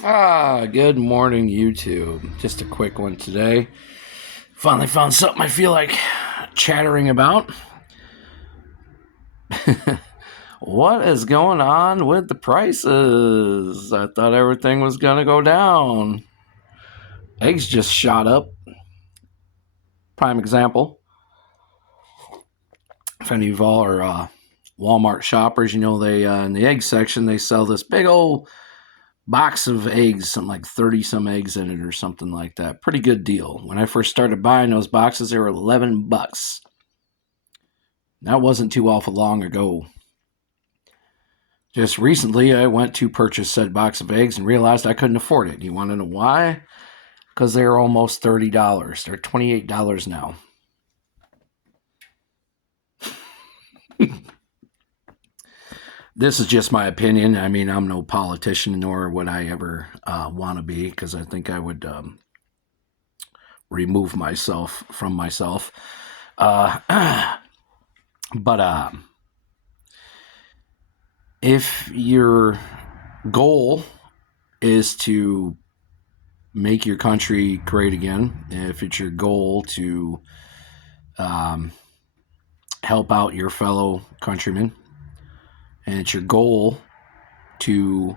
Good morning, YouTube. Just a quick one today. Finally found something I feel like chattering about. What is going on with the prices? I thought everything was going to go down. Eggs just shot up. Prime example. If any of y'all are Walmart shoppers, you know they in the egg section they sell this big old box of eggs, something like 30 some eggs in it or something like that. Pretty good deal. When I first started buying those boxes, they were $11. That wasn't too awful long ago. Just recently, I went to purchase said box of eggs and realized I couldn't afford it. You want to know why? Because they're almost $30. They're $28 now. This is just my opinion. I mean, I'm no politician, nor would I ever want to be, because I think I would remove myself from myself. But if your goal is to make your country great again, if it's your goal to help out your fellow countrymen, and it's your goal to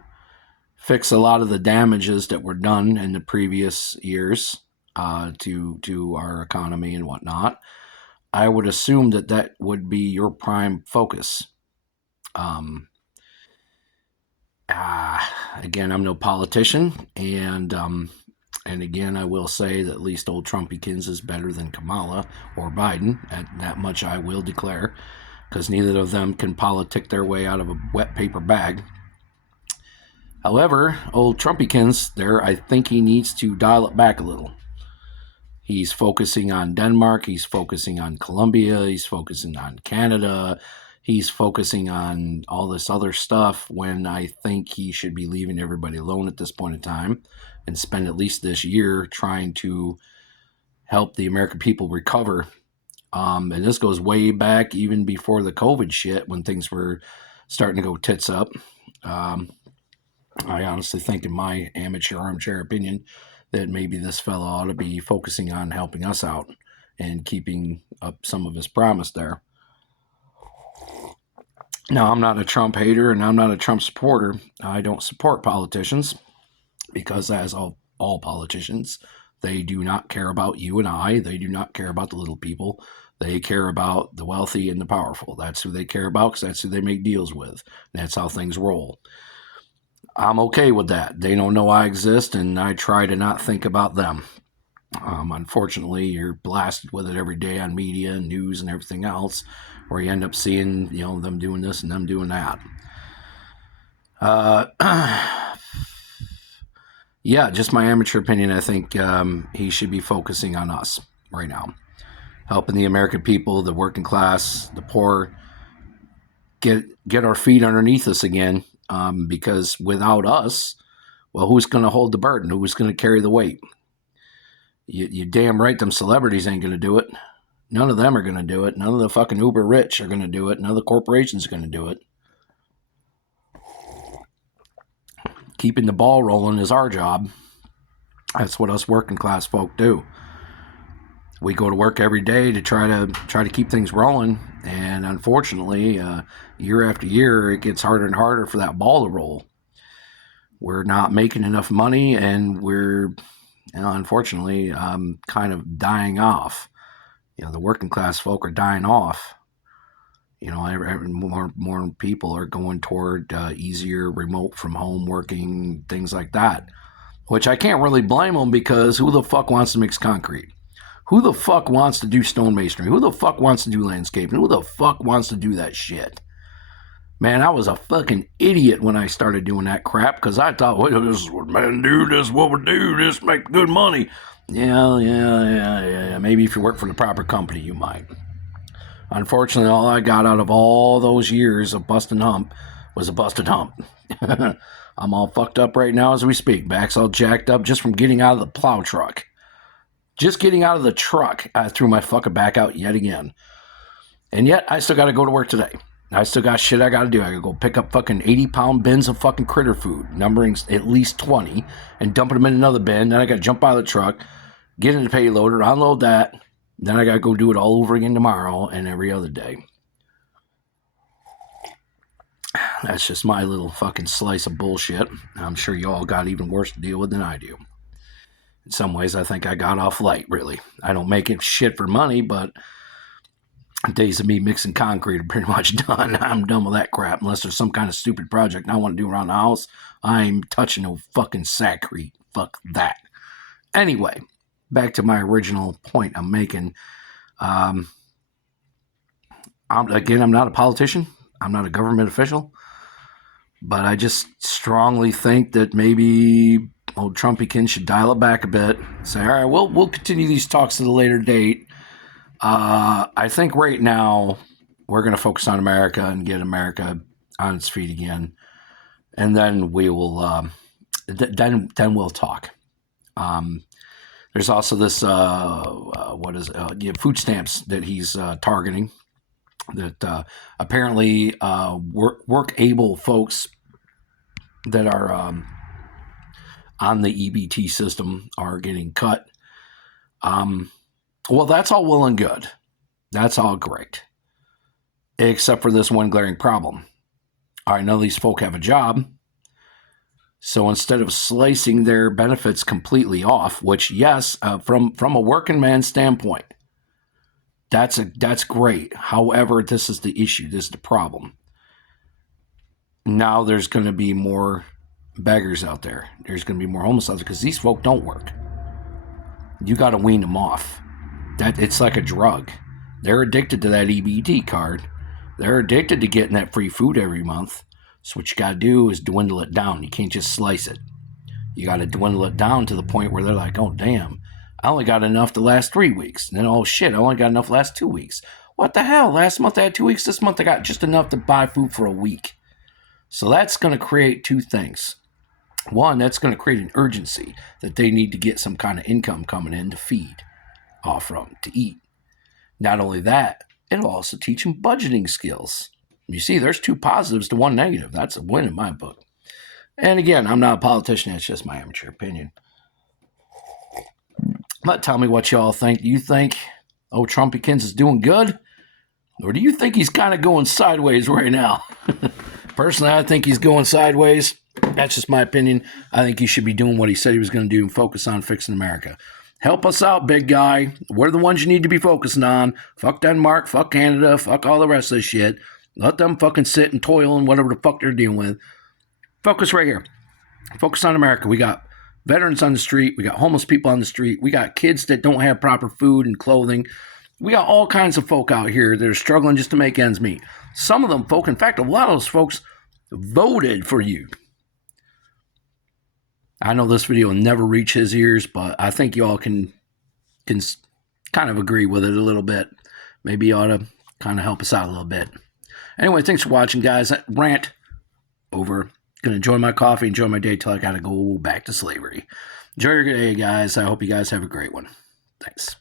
fix a lot of the damages that were done in the previous years to our economy and whatnot, I would assume that would be your prime focus. Again, I'm no politician, and again, I will say that at least old Trumpykins is better than Kamala or Biden. That much I will declare, because neither of them can politic their way out of a wet paper bag. However, old Trumpykins there, I think he needs to dial it back a little. He's focusing on Denmark. He's focusing on Colombia. He's focusing on Canada. He's focusing on all this other stuff when I think he should be leaving everybody alone at this point in time and spend at least this year trying to help the American people recover. And this goes way back even before the COVID shit when things were starting to go tits up. I honestly think, in my amateur armchair opinion, that maybe this fellow ought to be focusing on helping us out and keeping up some of his promise there. Now, I'm not a Trump hater and I'm not a Trump supporter. I don't support politicians because, as all politicians, they do not care about you and I. They do not care about the little people. They care about the wealthy and the powerful. That's who they care about because that's who they make deals with. That's how things roll. I'm okay with that. They don't know I exist, and I try to not think about them. Unfortunately, you're blasted with it every day on media and news and everything else, where you end up seeing, them doing this and them doing that. Yeah, just my amateur opinion. I think he should be focusing on us right now, helping the American people, the working class, the poor, get our feet underneath us again. Because without us, well, who's going to hold the burden? Who's going to carry the weight? You damn right them celebrities ain't going to do it. None of them are going to do it. None of the fucking uber rich are going to do it. None of the corporations are going to do it. Keeping the ball rolling is our job. That's what us working class folk do. We go to work every day to try to keep things rolling, and unfortunately, year after year, it gets harder and harder for that ball to roll. We're not making enough money, and we're, unfortunately, kind of dying off. The working class folk are dying off. More people are going toward easier remote from home working, things like that, which I can't really blame them, because who the fuck wants to mix concrete? Who the fuck wants to do stonemasonry? Who the fuck wants to do landscaping? Who the fuck wants to do that shit? Man, I was a fucking idiot when I started doing that crap, because I thought, well, this is what men do, this is what we do, this make good money. Yeah. Maybe if you work for the proper company, you might. Unfortunately, all I got out of all those years of busting hump was a busted hump. I'm all fucked up right now as we speak. Back's all jacked up just from getting out of the plow truck. Just getting out of the truck, I threw my fucking back out yet again. And yet, I still got to go to work today. I still got shit I got to do. I got to go pick up fucking 80-pound bins of fucking critter food, numbering at least 20, and dumping them in another bin. Then I got to jump out of the truck, get in the payloader, unload that. Then I got to go do it all over again tomorrow and every other day. That's just my little fucking slice of bullshit. I'm sure you all got even worse to deal with than I do. In some ways, I think I got off light, really. I don't make it shit for money, but days of me mixing concrete are pretty much done. I'm done with that crap. Unless there's some kind of stupid project I want to do around the house, I'm touching no fucking sackcrete. Fuck that. Anyway, back to my original point I'm making. I'm not a politician. I'm not a government official. But I just strongly think that maybe old Trumpykins should dial it back a bit. Say, all right, we'll continue these talks at a later date. I think right now we're going to focus on America and get America on its feet again, and then we will. Then we'll talk. There's also this food stamps that he's targeting. That apparently work able folks that are on the EBT system are getting cut. Well, that's all well and good. That's all great. Except for this one glaring problem. I know these folk have a job. So instead of slicing their benefits completely off, which, yes, from a working man's standpoint, that's great. However, this is the issue. This is the problem. Now there's going to be more beggars out there. There's going to be more homeless out there because these folk don't work. You got to wean them off. It's like a drug. They're addicted to that EBT card. They're addicted to getting that free food every month. So what you got to do is dwindle it down. You can't just slice it. You got to dwindle it down to the point where they're like, oh, damn, I only got enough to last 3 weeks. And then, oh, shit, I only got enough to last 2 weeks. What the hell? Last month I had 2 weeks. This month I got just enough to buy food for a week. So that's going to create two things. One, that's going to create an urgency that they need to get some kind of income coming in to feed off from, to eat. Not only that, it'll also teach them budgeting skills. You see, there's two positives to one negative. That's a win in my book. And again, I'm not a politician. It's just my amateur opinion. But tell me what y'all think. Do you think Trumpykins is doing good? Or do you think he's kind of going sideways right now? Personally, I think he's going sideways. That's just my opinion. I think he should be doing what he said he was going to do and focus on fixing America. Help us out, big guy. We're the ones you need to be focusing on. Fuck Denmark, fuck Canada, fuck all the rest of this shit. Let them fucking sit and toil and whatever the fuck they're dealing with. Focus right here. Focus on America. We got veterans on the street. We got homeless people on the street. We got kids that don't have proper food and clothing. We got all kinds of folk out here that are struggling just to make ends meet. Some of them folk, in fact, a lot of those folks voted for you. I know this video will never reach his ears, but I think y'all can kind of agree with it a little bit. Maybe you ought to kind of help us out a little bit. Anyway, thanks for watching, guys. That rant over. Gonna enjoy my coffee, enjoy my day till I gotta go back to slavery. Enjoy your day, guys. I hope you guys have a great one. Thanks.